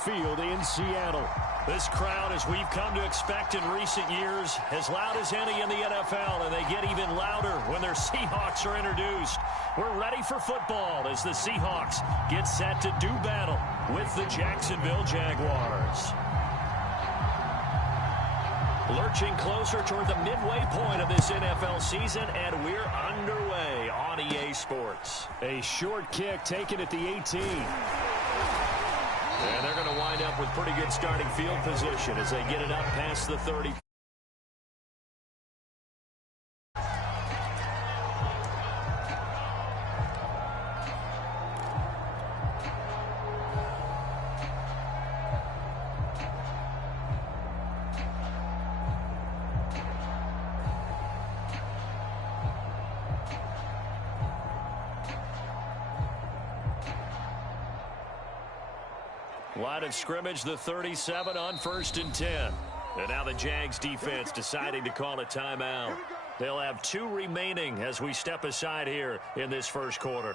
Field in Seattle. This crowd, as we've come to expect in recent years, as loud as any in the NFL, and they get even louder when their Seahawks are introduced. We're ready for football as the Seahawks get set to do battle with the Jacksonville Jaguars. Lurching closer toward the midway point of this NFL season, and we're underway on EA Sports. A short kick taken at the 18. And they're going to wind up with pretty good starting field position as they get it up past the 30. Line of scrimmage, the 37 on 1st and 10. And now the Jags defense deciding to call a timeout. They'll have 2 remaining as we step aside here in this first quarter.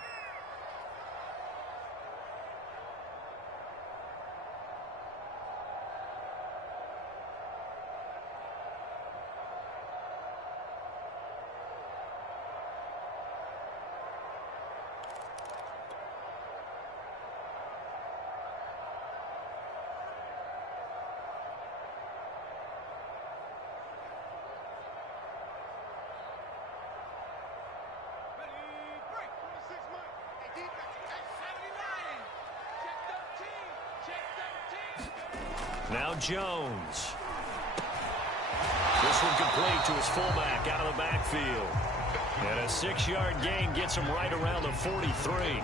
Now Jones. This one complete to his fullback out of the backfield. And a 6-yard gain gets him right around the 43.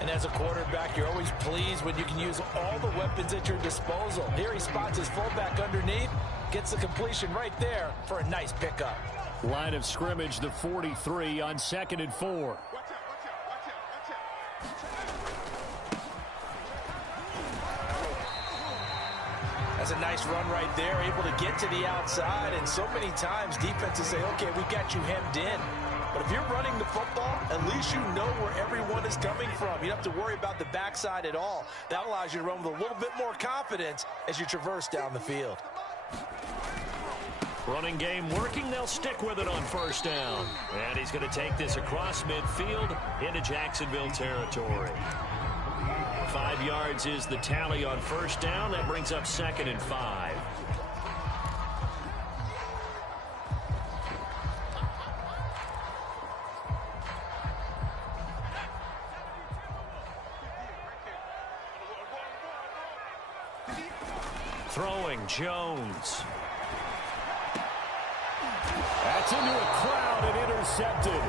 And as a quarterback, you're always pleased when you can use all the weapons at your disposal. Here he spots his fullback underneath, gets the completion right there for a nice pickup. Line of scrimmage, the 43 on 2nd and 4. That's a nice run right there, able to get to the outside. And so many times defenses say, okay, we got you hemmed in. But if you're running the football, at least you know where everyone is coming from. You don't have to worry about the backside at all. That allows you to run with a little bit more confidence as you traverse down the field. Running game working. They'll stick with it on 1st down. And he's going to take this across midfield into Jacksonville territory. 5 yards is the tally on 1st down. That brings up 2nd and 5. Throwing Jones. That's into a crowd and intercepted.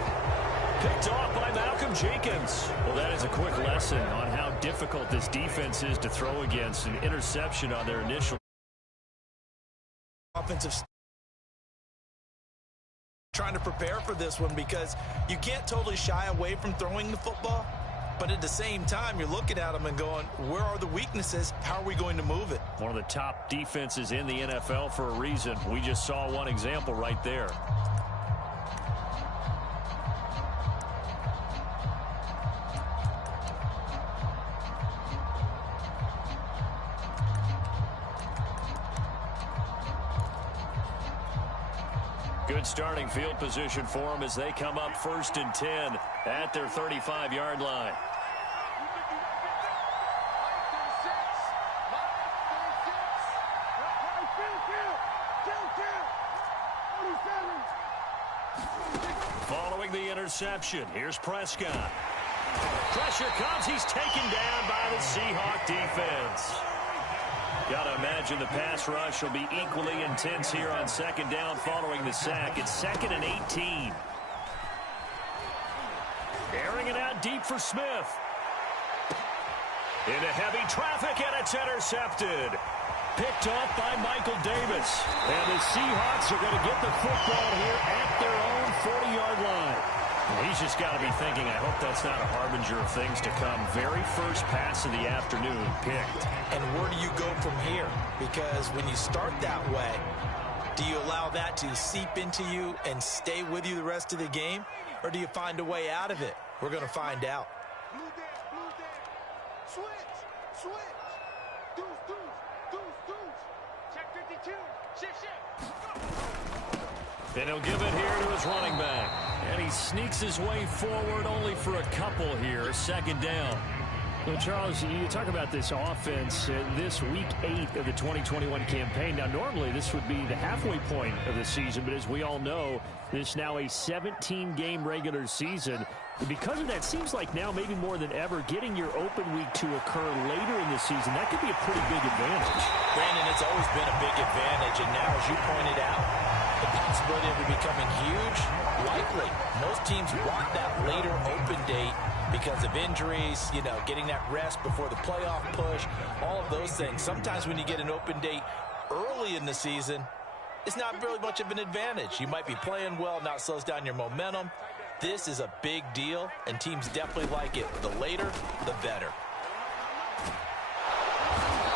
Picked off by Malcolm Jenkins. Well, that is a quick lesson on how difficult this defense is to throw against. An interception on their initial offensive. Trying to prepare for this one because you can't totally shy away from throwing the football. But at the same time, you're looking at them and going, where are the weaknesses? How are we going to move it? One of the top defenses in the NFL for a reason. We just saw one example right there. Good starting field position for them as they come up 1st and 10 at their 35-yard line. Following the interception, here's Prescott. Pressure comes. He's taken down by the Seahawk defense. Got to imagine the pass rush will be equally intense here on 2nd down following the sack. It's 2nd and 18. Airing it out deep for Smith. Into heavy traffic, and it's intercepted. Picked off by Michael Davis. And the Seahawks are going to get the football here at their own 40-yard line. He's just got to be thinking, I hope that's not a harbinger of things to come. Very first pass of the afternoon picked. And where do you go from here? Because when you start that way, do you allow that to seep into you and stay with you the rest of the game? Or do you find a way out of it? We're going to find out. And he'll give it here to his running back. And he sneaks his way forward only for a couple here. Second down. Well, Charles, you talk about this offense this week 8 of the 2021 campaign. Now, normally this would be the halfway point of the season, but as we all know, this now a 17-game regular season. Because of that, seems like now maybe more than ever, getting your open week to occur later in the season, that could be a pretty big advantage. Brandon, it's always been a big advantage, and now, as you pointed out, the possibility of it becoming huge, likely. Most teams want that later open date because of injuries, you know, getting that rest before the playoff push, all of those things. Sometimes when you get an open date early in the season, it's not really much of an advantage. You might be playing well, now it slows down your momentum. This is a big deal, and teams definitely like it. The later, the better.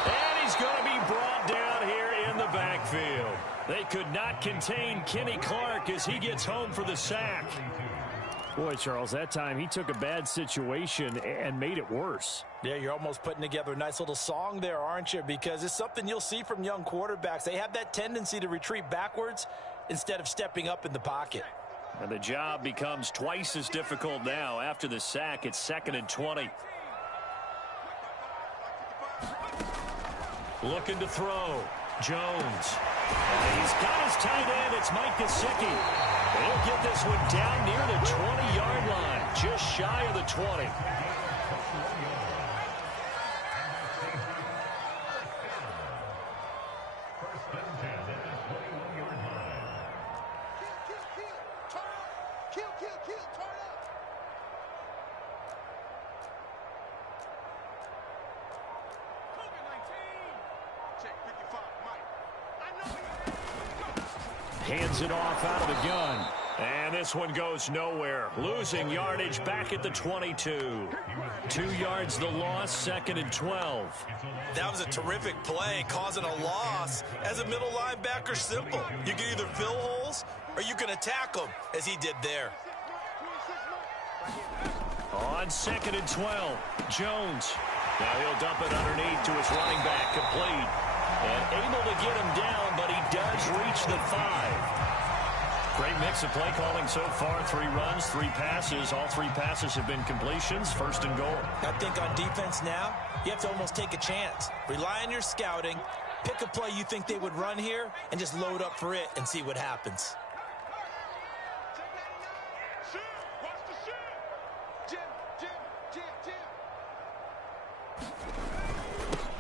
And he's going to be brought down here in the backfield. They could not contain Kenny Clark as he gets home for the sack. Boy, Charles, that time he took a bad situation and made it worse. Yeah, you're almost putting together a nice little song there, aren't you? Because it's something you'll see from young quarterbacks. They have that tendency to retreat backwards instead of stepping up in the pocket. And the job becomes twice as difficult now. After the sack, it's 2nd and 20. Looking to throw. Jones. And he's got his tight end. It's Mike Gesicki. And he'll get this one down near the 20-yard line. Just shy of the 20. Hands it off out of the gun. And this one goes nowhere. Losing yardage back at the 22. 2 yards the loss, 2nd and 12. That was a terrific play, causing a loss. As a middle linebacker, simple. You can either fill holes or you can attack them, as he did there. On 2nd and 12, Jones. Now he'll dump it underneath to his running back, complete. And able to get him down, but he does reach the 5. Great mix of play calling so far. 3 runs, 3 passes. All 3 passes have been completions. 1st and goal. I think on defense now, you have to almost take a chance. Rely on your scouting. Pick a play you think they would run here and just load up for it and see what happens.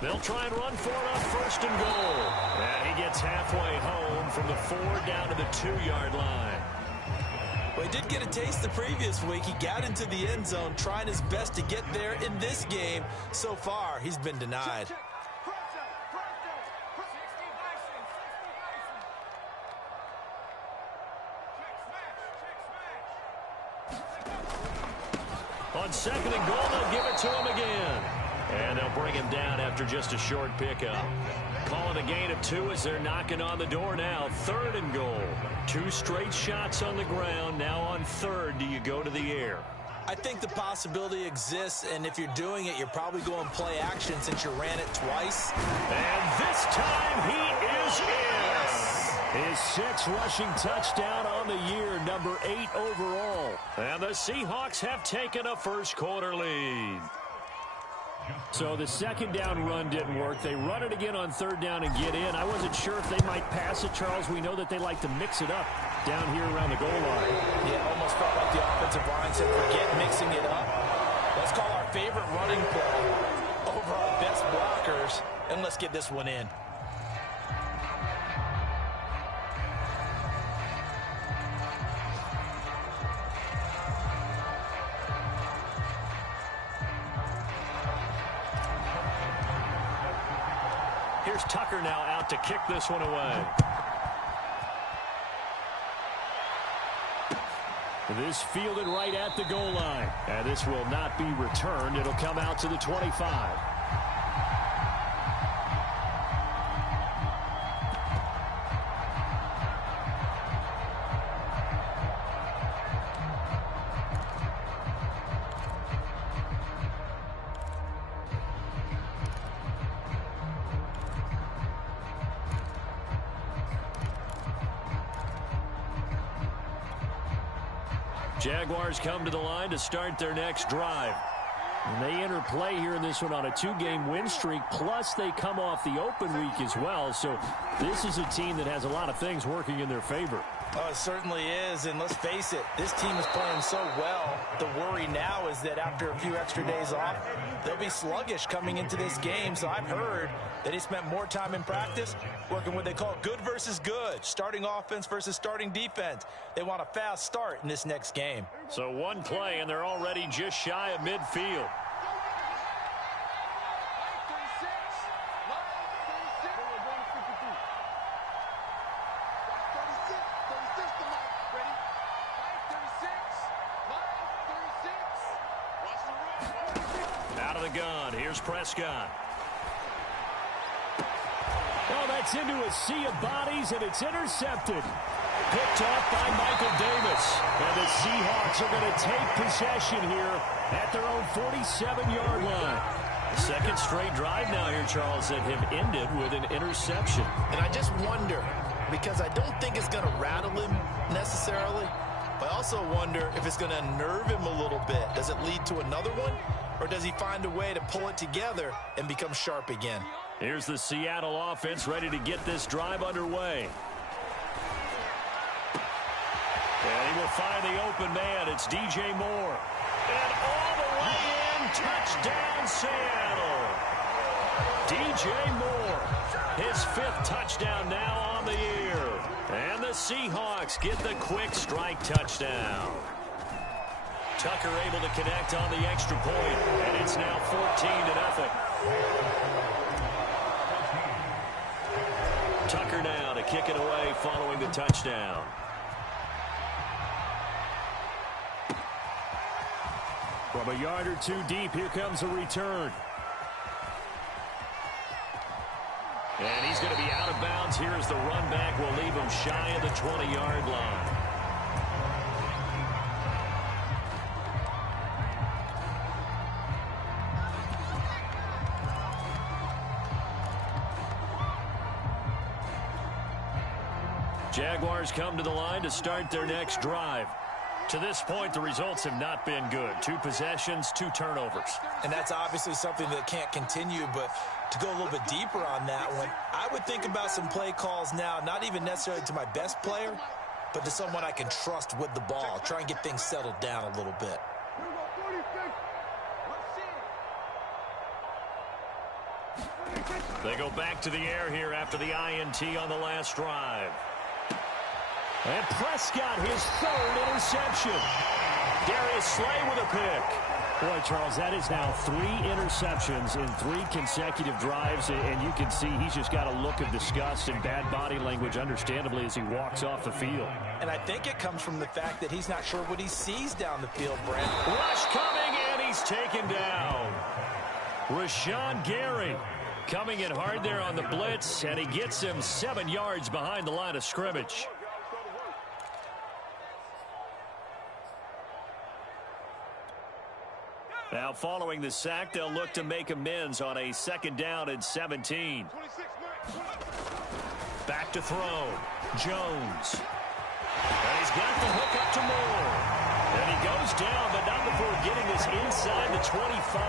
They'll try and run for it on 1st and goal. And he gets halfway home from the 4 down to the 2-yard line. Well, he did get a taste the previous week. He got into the end zone, trying his best to get there in this game. So far, he's been denied. On 2nd and goal, they'll give it to him again. And they'll bring him down after just a short pickup. Calling a gain of 2 as they're knocking on the door now. 3rd and goal. 2 straight shots on the ground. Now on 3rd, do you go to the air? I think the possibility exists, and if you're doing it, you're probably going play action since you ran it twice. And this time he is in. His 6th rushing touchdown on the year, number 8 overall. And the Seahawks have taken a first quarter lead. So the 2nd down run didn't work. They run it again on 3rd down and get in. I wasn't sure if they might pass it, Charles. We know that they like to mix it up down here around the goal line. Yeah, almost felt like the offensive line said, forget mixing it up. Let's call our favorite running play over our best blockers, and let's get this one in. Here's Tucker now out to kick this one away. This fielded right at the goal line. And this will not be returned. It'll come out to the 25. Jaguars come to the line to start their next drive. And they enter play here in this one on a 2-game win streak, plus they come off the open week as well. So this is a team that has a lot of things working in their favor. Oh, it certainly is, and let's face it, this team is playing so well. The worry now is that after a few extra days off, they'll be sluggish coming into this game. So I've heard that they spent more time in practice working what they call good versus good, starting offense versus starting defense. They want a fast start in this next game. So one play, and they're already just shy of midfield. Out of the gun, here's Prescott. Oh, that's into a sea of bodies, and it's intercepted. Picked off by Michael Davis. And the Seahawks are going to take possession here at their own 47-yard line. Second straight drive now here, Charles, that have ended with an interception. And I just wonder, because I don't think it's going to rattle him necessarily, but I also wonder if it's going to unnerve him a little bit. Does it lead to another one? Or does he find a way to pull it together and become sharp again? Here's the Seattle offense ready to get this drive underway. And he will find the open man. It's DJ Moore. And all the way in, touchdown Seattle. DJ Moore, his 5th touchdown now on the year. And the Seahawks get the quick strike touchdown. Tucker able to connect on the extra point, and it's now 14-0. Tucker now to kick it away following the touchdown. From a yard or two deep, here comes a return. And he's going to be out of bounds here as the run back will leave him shy of the 20-yard line. Jaguars come to the line to start their next drive. To this point, the results have not been good. 2 possessions, 2 turnovers. And that's obviously something that can't continue, but to go a little bit deeper on that one, I would think about some play calls now, not even necessarily to my best player, but to someone I can trust with the ball. Try and get things settled down a little bit. They go back to the air here after the INT on the last drive. And Prescott, his 3rd interception. Darius Slay with a pick. Boy, Charles, that is now 3 interceptions in 3 consecutive drives, and you can see he's just got a look of disgust and bad body language, understandably, as he walks off the field. And I think it comes from the fact that he's not sure what he sees down the field, Brent. Rush coming, and he's taken down. Rashawn Gary coming in hard there on the blitz, and he gets him 7 yards behind the line of scrimmage. Now, following the sack, they'll look to make amends on a 2nd down and 17. Back to throw. Jones. And he's got the hook up to Moore. And he goes down, but not before getting this inside the 25.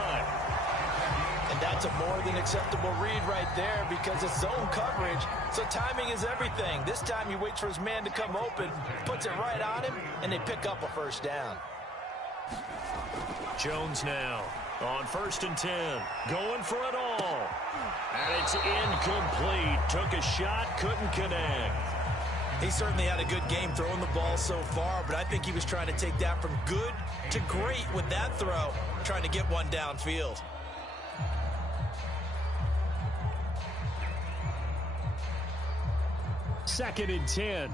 And that's a more than acceptable read right there because it's zone coverage, so timing is everything. This time he waits for his man to come open, puts it right on him, and they pick up a 1st down. Jones now on 1st and 10. Going for it all. And it's incomplete. Took a shot, couldn't connect. He certainly had a good game throwing the ball so far, but I think he was trying to take that from good to great with that throw, trying to get one downfield. Second and 10.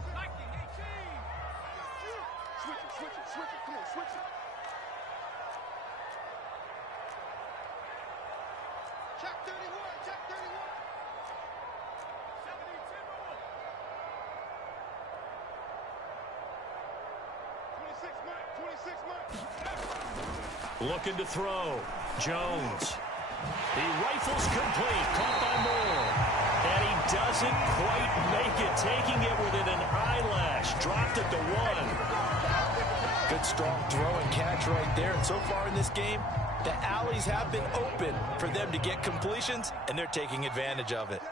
Looking to throw. Jones. He rifles complete. Caught by Moore. And he doesn't quite make it. Taking it within an eyelash. Dropped at the 1. Good, strong throw and catch right there. And so far in this game, the alleys have been open for them to get completions, and they're taking advantage of it.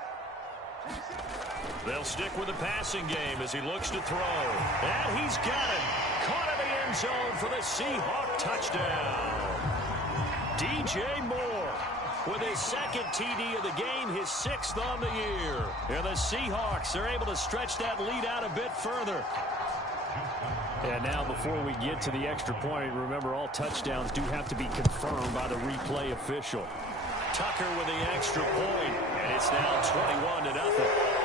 They'll stick with the passing game as he looks to throw. And he's got it. Caught in the end zone for the Seahawk touchdown. DJ Moore with his second TD of the game, his 6th on the year. And the Seahawks are able to stretch that lead out a bit further. And now before we get to the extra point, remember all touchdowns do have to be confirmed by the replay official. Tucker with the extra point, and it's now 21-0.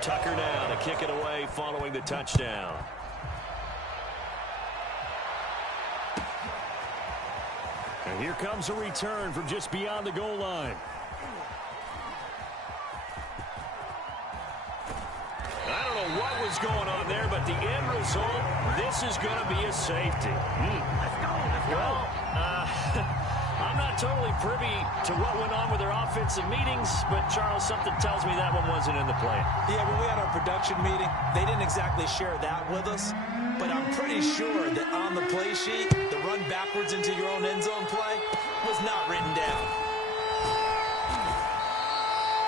Tucker now to kick it away following the touchdown. And here comes a return from just beyond the goal line. I don't know what was going on there, but the end result, this is going to be a safety. Let's go. Well, I'm not totally privy to what went on with their offensive meetings, but, Charles, something tells me that one wasn't in the plan. Yeah, when we had our production meeting, they didn't exactly share that with us, but I'm pretty sure that on the play sheet, the run backwards into your own end zone play was not written down.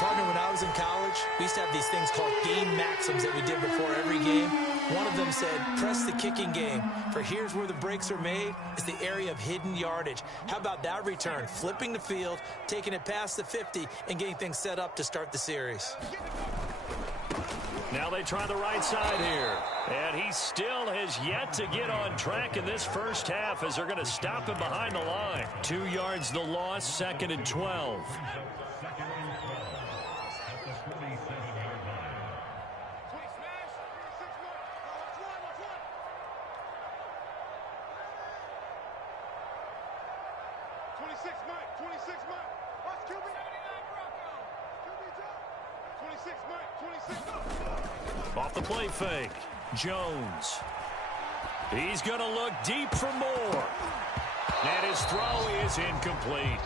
Partner, when I was in college, we used to have these things called game maxims that we did before every game. One of them said, press the kicking game, for here's where the breaks are made, is the area of hidden yardage. How about that return? Flipping the field, taking it past the 50, and getting things set up to start the series. Now they try the right side here. And he still has yet to get on track in this first half as they're going to stop him behind the line. 2 yards the loss, 2nd and 12. Off the play fake, Jones. He's going to look deep for more. And his throw is incomplete.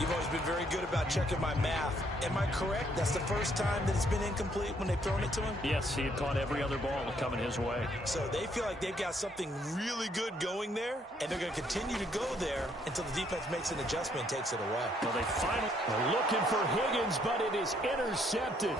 You've always been very good about checking my math. Am I correct? That's the first time that it's been incomplete when they've thrown it to him? Yes, he had caught every other ball coming his way. So they feel like they've got something really good going there, and they're going to continue to go there until the defense makes an adjustment and takes it away. Well, they finally are looking for Higgins, but it is intercepted.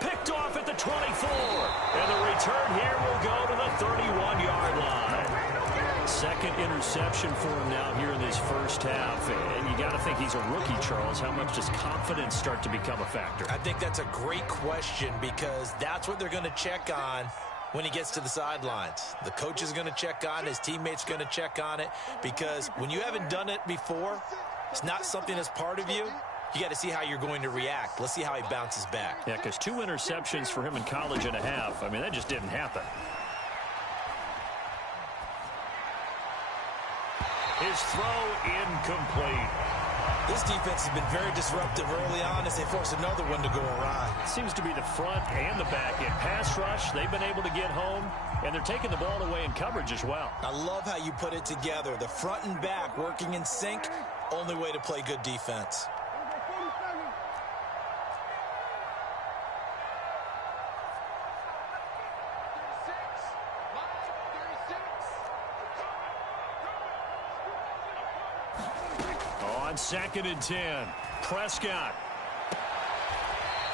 Picked off at the 24. And the return here will go to the 31-yard line. Second interception for him now here in this first half. And you got to think he's a rookie, Charles. How much does confidence start to become a factor? I think that's a great question because that's what they're going to check on when he gets to the sidelines. The coach is going to check on it. His teammates going to check on it because when you haven't done it before, it's not something that's part of you. You got to see how you're going to react. Let's see how he bounces back. Yeah, because 2 interceptions for him in college and a half. I mean, that just didn't happen. His throw incomplete. This defense has been very disruptive early on as they force another one to go awry. Seems to be the front and the back end. Pass rush, they've been able to get home, and they're taking the ball away in coverage as well. I love how you put it together. The front and back working in sync, only way to play good defense. On 2nd and 10, Prescott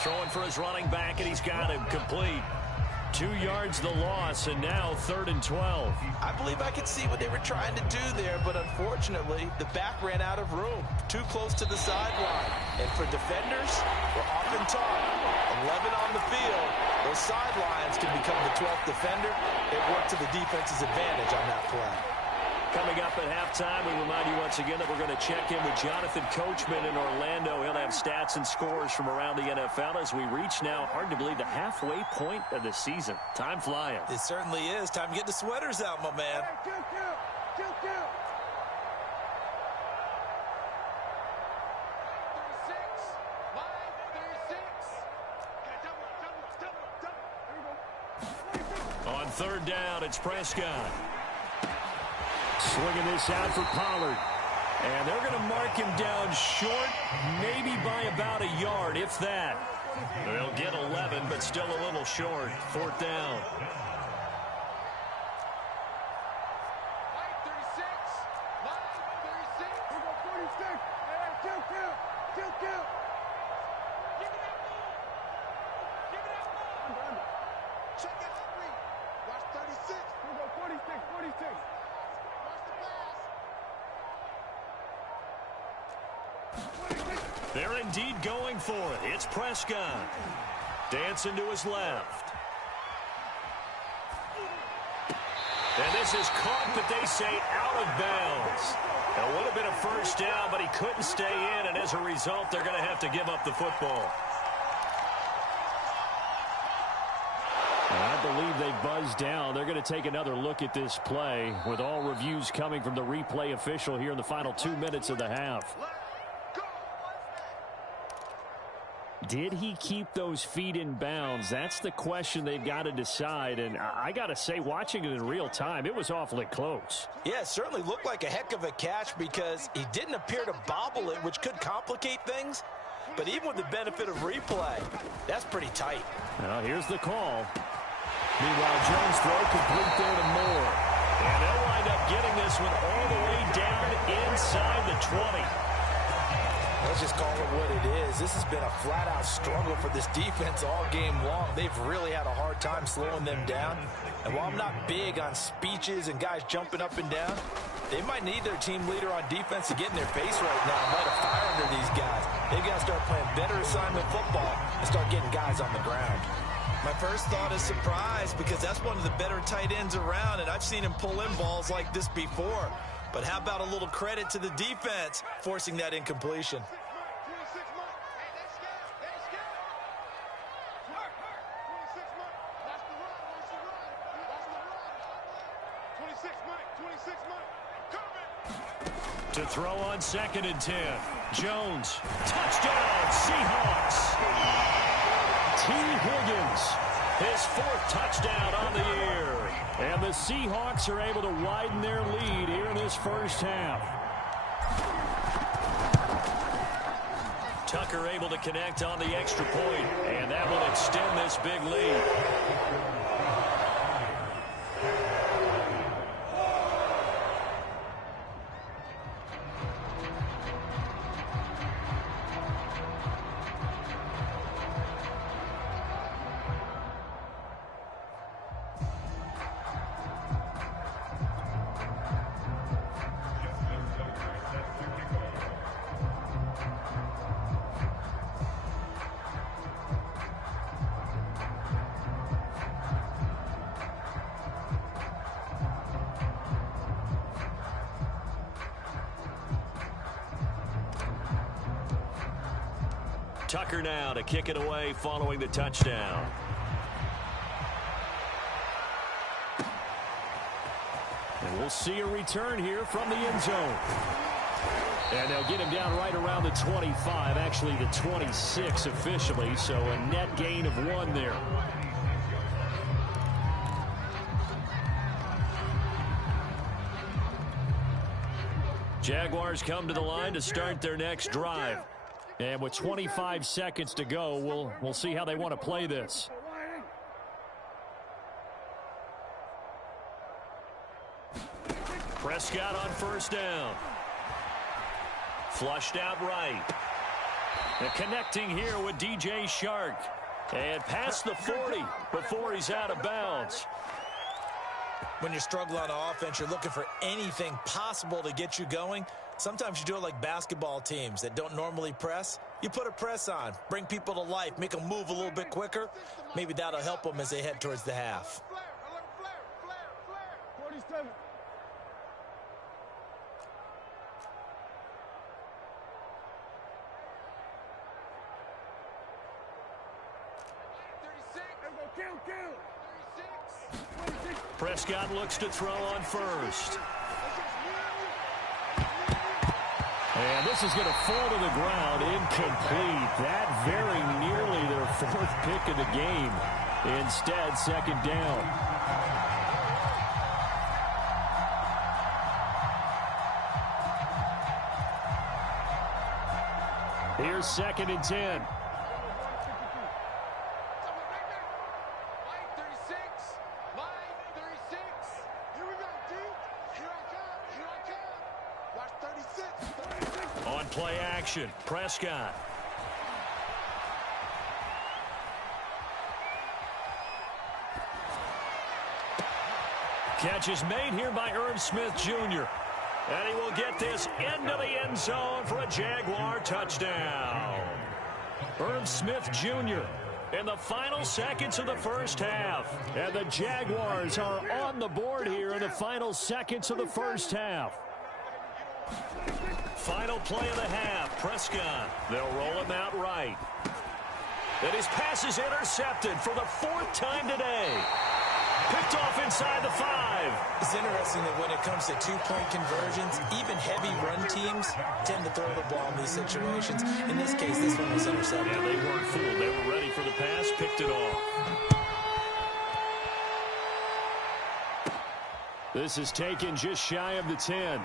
throwing for his running back, and he's got him complete. 2 yards the loss, and now 3rd and 12. I believe I could see what they were trying to do there, but unfortunately, the back ran out of room. Too close to the sideline. And for defenders, we're often taught 11 on the field. Those sidelines can become the 12th defender. It worked to the defense's advantage on that play. Coming up at halftime, we remind you once again that we're going to check in with Jonathan Coachman in Orlando. He'll have stats and scores from around the NFL as we reach now, hard to believe, the halfway point of the season. Time flying. It certainly is. Time to get the sweaters out, my man. On 3rd down, it's Prescott. Swinging this out for Pollard. And they're going to mark him down short, maybe by about a yard, if that. They'll get 11, but still a little short. 4th down. They're indeed going for it. It's Prescott. Dancing to his left. And this is caught, but they say out of bounds. It would have been a first down, but he couldn't stay in, and as a result, they're going to have to give up the football. I believe they buzzed down. They're going to take another look at this play with all reviews coming from the replay official here in the final 2 minutes of the half. Did he keep those feet in bounds? That's the question they've got to decide. And I got to say, watching it in real time, it was awfully close. Yeah, it certainly looked like a heck of a catch because he didn't appear to bobble it, which could complicate things. But even with the benefit of replay, that's pretty tight. Well, here's the call. Meanwhile, Jones throw complete there to Moore. And they'll wind up getting this one all the way down inside the 20. Let's just call it what it is. This has been a flat-out struggle for this defense all game long. They've really had a hard time slowing them down. And while I'm not big on speeches and guys jumping up and down, they might need their team leader on defense to get in their face right now and light a fire under these guys. They've got to start playing better assignment football and start getting guys on the ground. My first thought is surprise because that's one of the better tight ends around, and I've seen him pull in balls like this before. But how about a little credit to the defense forcing that incompletion? To throw on 2nd and 10. Jones. Touchdown, Seahawks. T. Higgins. His 4th touchdown on the year. And the Seahawks are able to widen their lead here in this first half. Tucker able to connect on the extra point, and that will extend this big lead. Tucker now to kick it away following the touchdown. And we'll see a return here from the end zone. And they'll get him down right around the 25, actually the 26 officially, so a net gain of 1 there. Jaguars come to the line to start their next drive. And with 25 seconds to go, we'll see how they want to play this. Prescott on 1st down. Flushed out right. And connecting here with DJ Shark. And past the 40 before he's out of bounds. When you struggle on offense, you're looking for anything possible to get you going. Sometimes you do it like basketball teams that don't normally press. You put a press on, bring people to life, make them move a little bit quicker. Maybe that'll help them as they head towards the half. 47. Prescott looks to throw on 1st. And this is going to fall to the ground, incomplete. That very nearly their 4th pick of the game. Instead, 2nd down. Here's 2nd and 10. Play action. Prescott. Catch is made here by Irv Smith Jr. And he will get this into the end zone for a Jaguar touchdown. Irv Smith Jr. in the final seconds of the first half. And the Jaguars are on the board here in the final seconds of the first half. Final play of the half. Prescott. They'll roll him out right. And his pass is intercepted for the 4th time today. Picked off inside the 5. It's interesting that when it comes to two-point conversions, even heavy run teams tend to throw the ball in these situations. In this case, this one was intercepted. Yeah, they weren't fooled. They were ready for the pass, picked it off. This is taken just shy of the 10.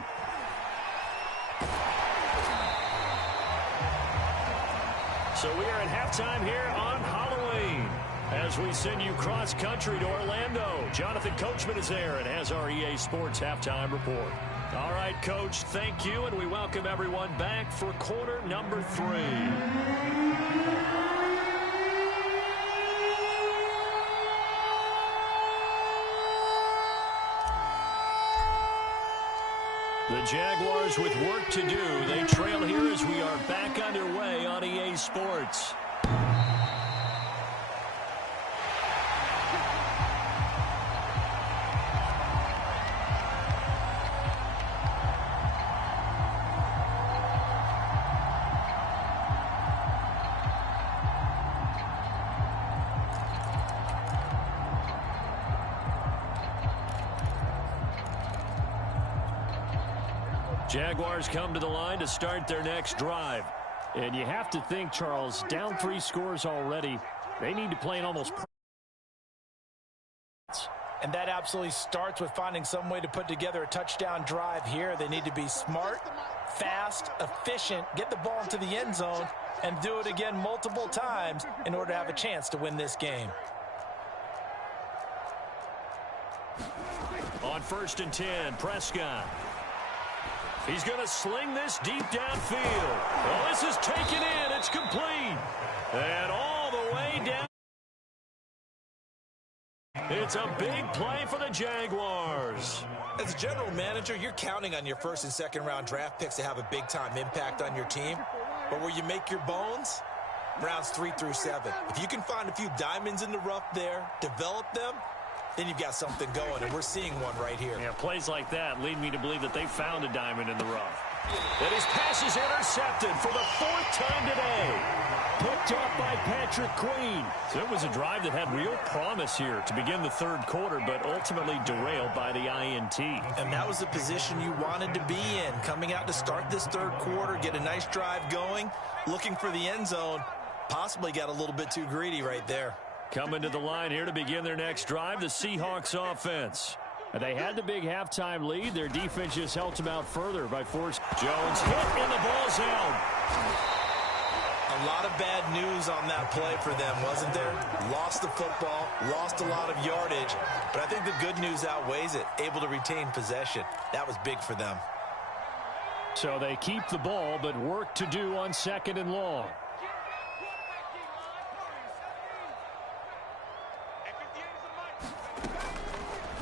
So we are at halftime here on Halloween as we send you cross-country to Orlando. Jonathan Coachman is there and has our EA Sports halftime report. All right, Coach, thank you, and we welcome everyone back for quarter number 3. The Jaguars with work to do. They trail here as we are back underway on EA Sports. Jaguars come to the line to start their next drive. And you have to think, Charles, down 3 scores already. They need to play an almost... And that absolutely starts with finding some way to put together a touchdown drive here. They need to be smart, fast, efficient, get the ball into the end zone, and do it again multiple times in order to have a chance to win this game. On 1st and 10, Prescott. He's going to sling this deep downfield. Well, this is taken in. It's complete. And all the way down. It's a big play for the Jaguars. As a general manager, you're counting on your 1st and 2nd round draft picks to have a big-time impact on your team. But where you make your bones, rounds 3 through 7. If you can find a few diamonds in the rough there, develop them, then you've got something going, and we're seeing one right here. Yeah, plays like that lead me to believe that they found a diamond in the rough. And his pass is intercepted for the 4th time today. Picked off by Patrick Queen. So it was a drive that had real promise here to begin the 3rd quarter, but ultimately derailed by the INT. And that was the position you wanted to be in, coming out to start this 3rd quarter, get a nice drive going, looking for the end zone. Possibly got a little bit too greedy right there. Coming to the line here to begin their next drive, the Seahawks offense. And they had the big halftime lead. Their defense just helped them out further by forcing Jones hit and the ball's out. A lot of bad news on that play for them, wasn't there? Lost the football, lost a lot of yardage, but I think the good news outweighs it. Able to retain possession. That was big for them. So they keep the ball, but work to do on 2nd and long.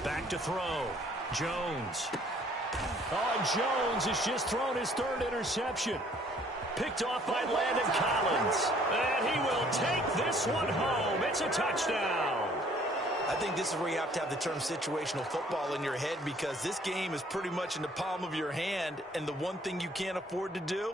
Back to throw. Jones. Oh, Jones has just thrown his 3rd interception. Picked off by Landon Collins. And he will take this one home. It's a touchdown. I think this is where you have to have the term situational football in your head, because this game is pretty much in the palm of your hand, and the one thing you can't afford to do,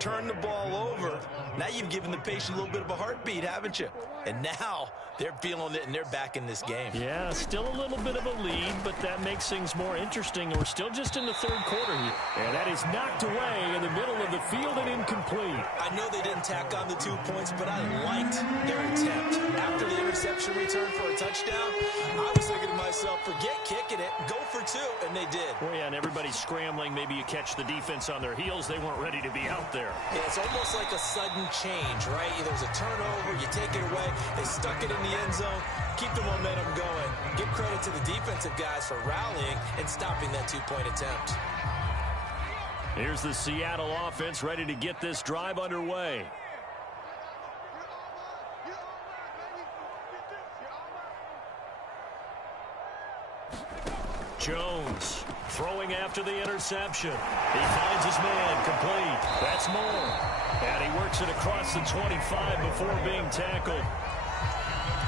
turn the ball over. Now you've given the patient a little bit of a heartbeat, haven't you? And now they're feeling it, and they're back in this game. Yeah, still a little bit of a lead, but that makes things more interesting. We're still just in the 3rd quarter here. And that is knocked away in the middle of the field and incomplete. I know they didn't tack on the 2 points, but I liked their attempt. After the interception return for a touchdown, I was thinking to myself, forget kicking it, go for 2, and they did. Well, yeah, and everybody's scrambling. Maybe you catch the defense on their heels. They weren't ready to be out there. Yeah, it's almost like a sudden change, right? There's a turnover, you take it away, they stuck it in the end zone, keep the momentum going. Give credit to the defensive guys for rallying and stopping that 2-point attempt. Here's the Seattle offense ready to get this drive underway. Jones throwing after the interception. He finds his man complete. That's Moore. And he works it across the 25 before being tackled.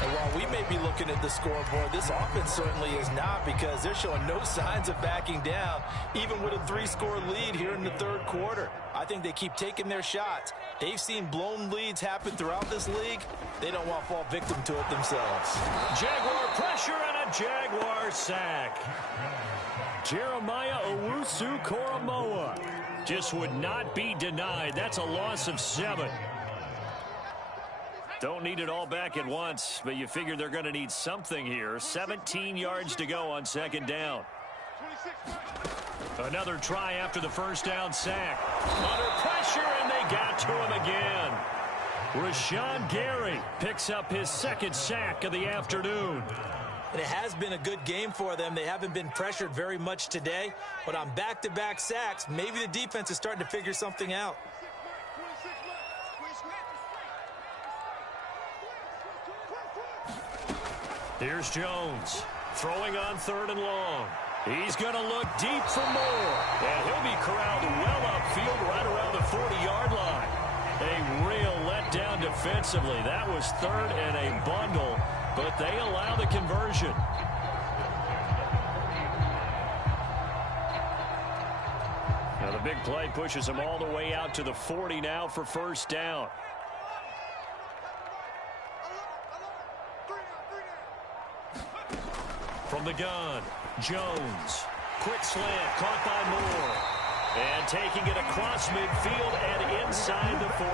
And while we may be looking at the scoreboard, this offense certainly is not, because they're showing no signs of backing down, even with a 3-score lead here in the third quarter. I think they keep taking their shots. They've seen blown leads happen throughout this league. They don't want to fall victim to it themselves. Jaguar pressure and a Jaguar sack. Jeremiah Owusu-Koramoah just would not be denied. That's a loss of 7. Don't need it all back at once, but you figure they're going to need something here. 17 yards to go on second down. Another try after the first down sack. Under pressure, and they got to him again. Rashawn Gary picks up his second sack of the afternoon. And it has been a good game for them. They haven't been pressured very much today, but on back-to-back sacks, maybe the defense is starting to figure something out. Here's Jones throwing on 3rd and long. He's going to look deep for more, and he'll be corralled well upfield right around the 40-yard line. A real letdown defensively. That was 3rd and a bundle, but they allow the conversion. Now the big play pushes them all the way out to the 40 now for first down. From the gun, Jones. Quick slant, caught by Moore. And taking it across midfield and inside the 45.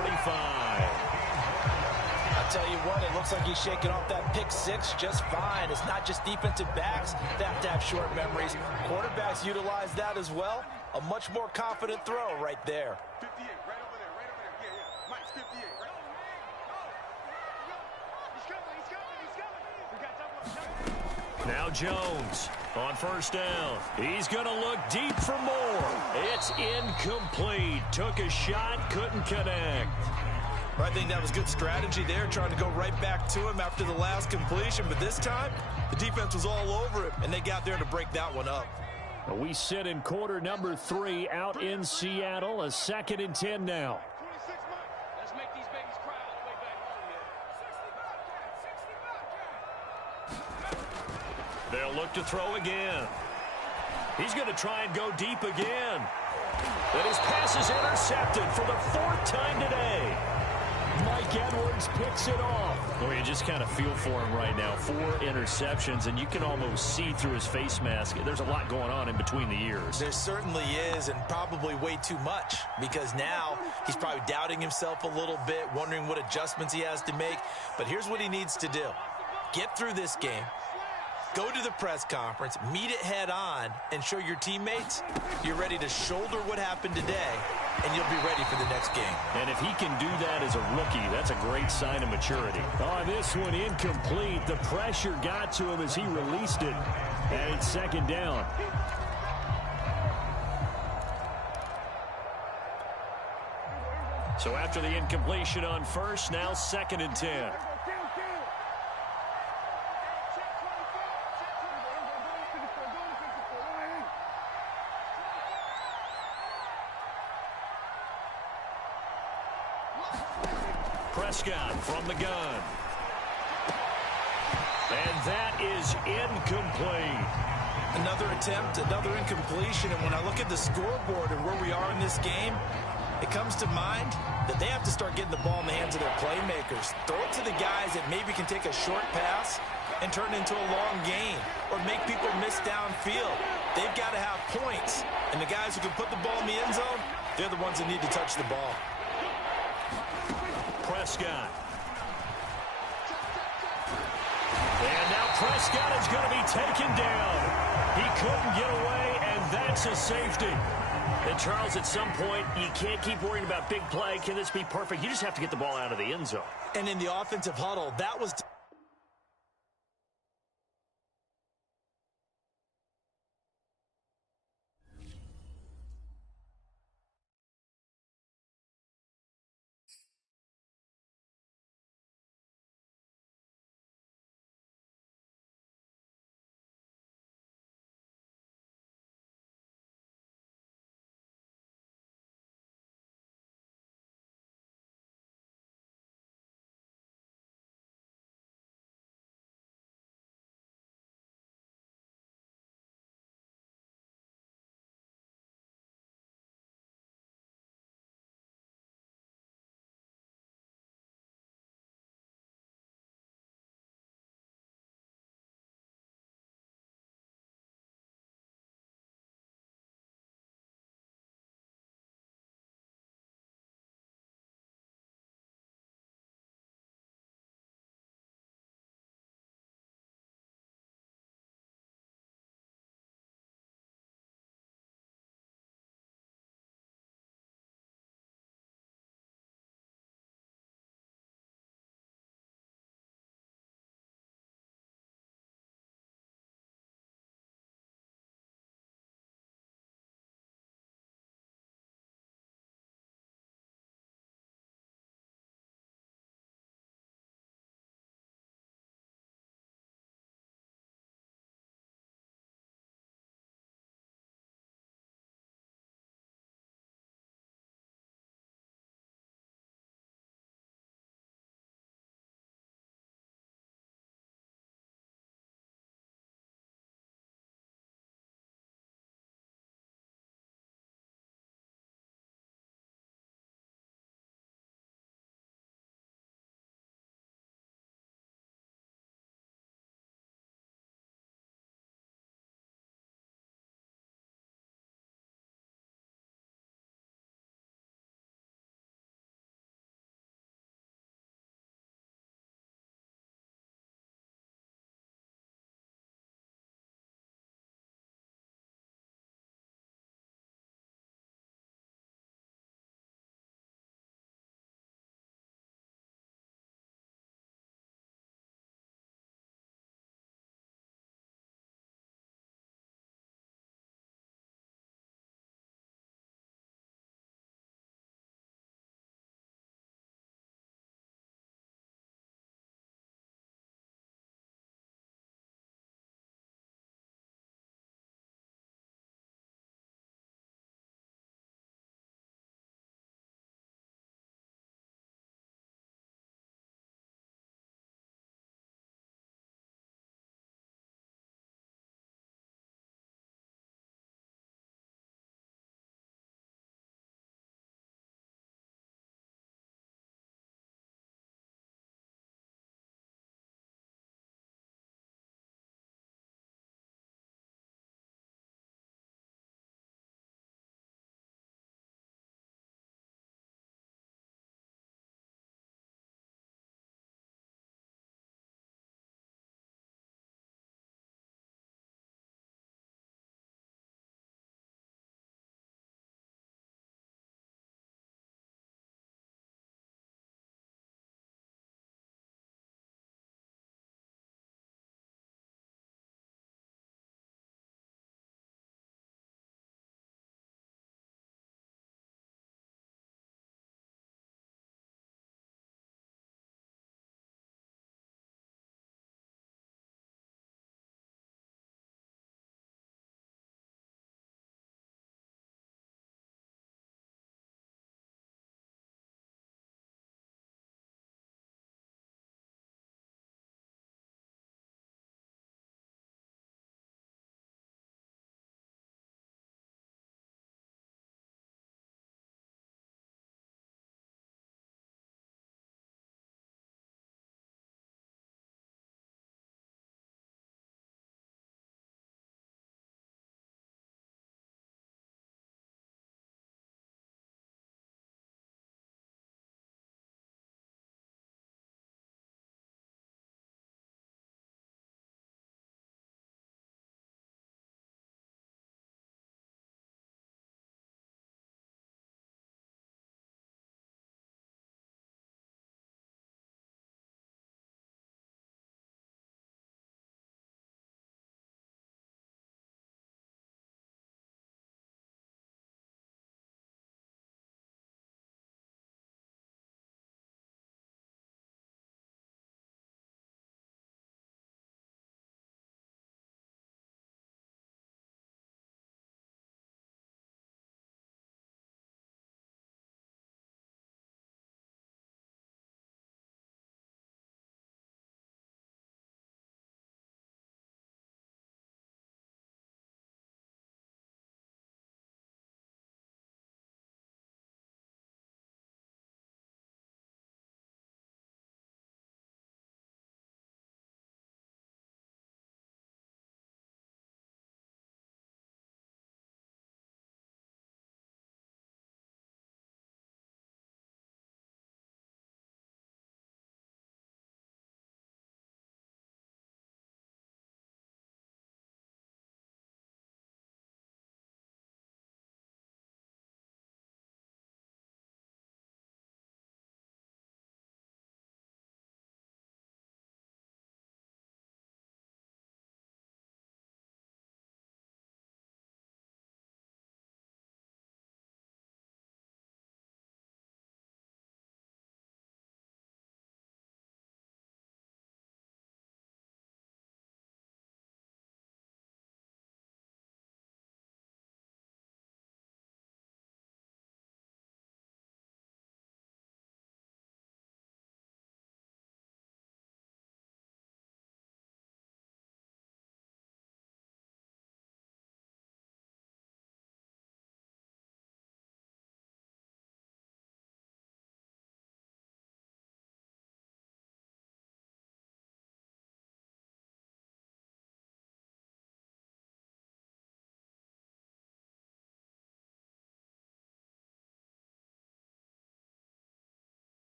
I'll tell you what, it looks like he's shaking off that pick 6 just fine. It's not just defensive backs that have to have short memories. Quarterbacks utilize that as well. A much more confident throw right there. 58, right over there, right over there. Yeah, yeah. Mike's 58, right? He's coming, he's coming, he's coming. We got double. Now Jones on first down. He's going to look deep for more. It's incomplete. Took a shot, couldn't connect. I think that was good strategy there, trying to go right back to him after the last completion. But this time, the defense was all over him, and they got there to break that one up. We sit in quarter number 3 out in Seattle. A 2nd and 10 now. 26 months. Let's make these babies cry all the way back home, man. 60 They'll look to throw again. He's going to try and go deep again. And his pass is intercepted for the 4th time today. Mike Edwards picks it off. Well, you just kind of feel for him right now. 4 interceptions, and you can almost see through his face mask. There's a lot going on in between the ears. There certainly is, and probably way too much, because now he's probably doubting himself a little bit, wondering what adjustments he has to make. But here's what he needs to do. Get through this game. Go to the press conference, meet it head on, and show your teammates you're ready to shoulder what happened today, and you'll be ready for the next game. And if he can do that as a rookie, that's a great sign of maturity. Oh, this one incomplete. The pressure got to him as he released it. And it's 2nd down. So after the incompletion on first, now 2nd and 10. Prescott from the gun. And that is incomplete. Another attempt, another incompletion, and when I look at the scoreboard and where we are in this game, it comes to mind that they have to start getting the ball in the hands of their playmakers. Throw it to the guys that maybe can take a short pass and turn it into a long gain or make people miss downfield. They've got to have points, and the guys who can put the ball in the end zone, they're the ones that need to touch the ball. Prescott. And now Prescott is going to be taken down. He couldn't get away, and that's a safety. And Charles, at some point, you can't keep worrying about big play. Can this be perfect? You just have to get the ball out of the end zone. And in the offensive huddle, that was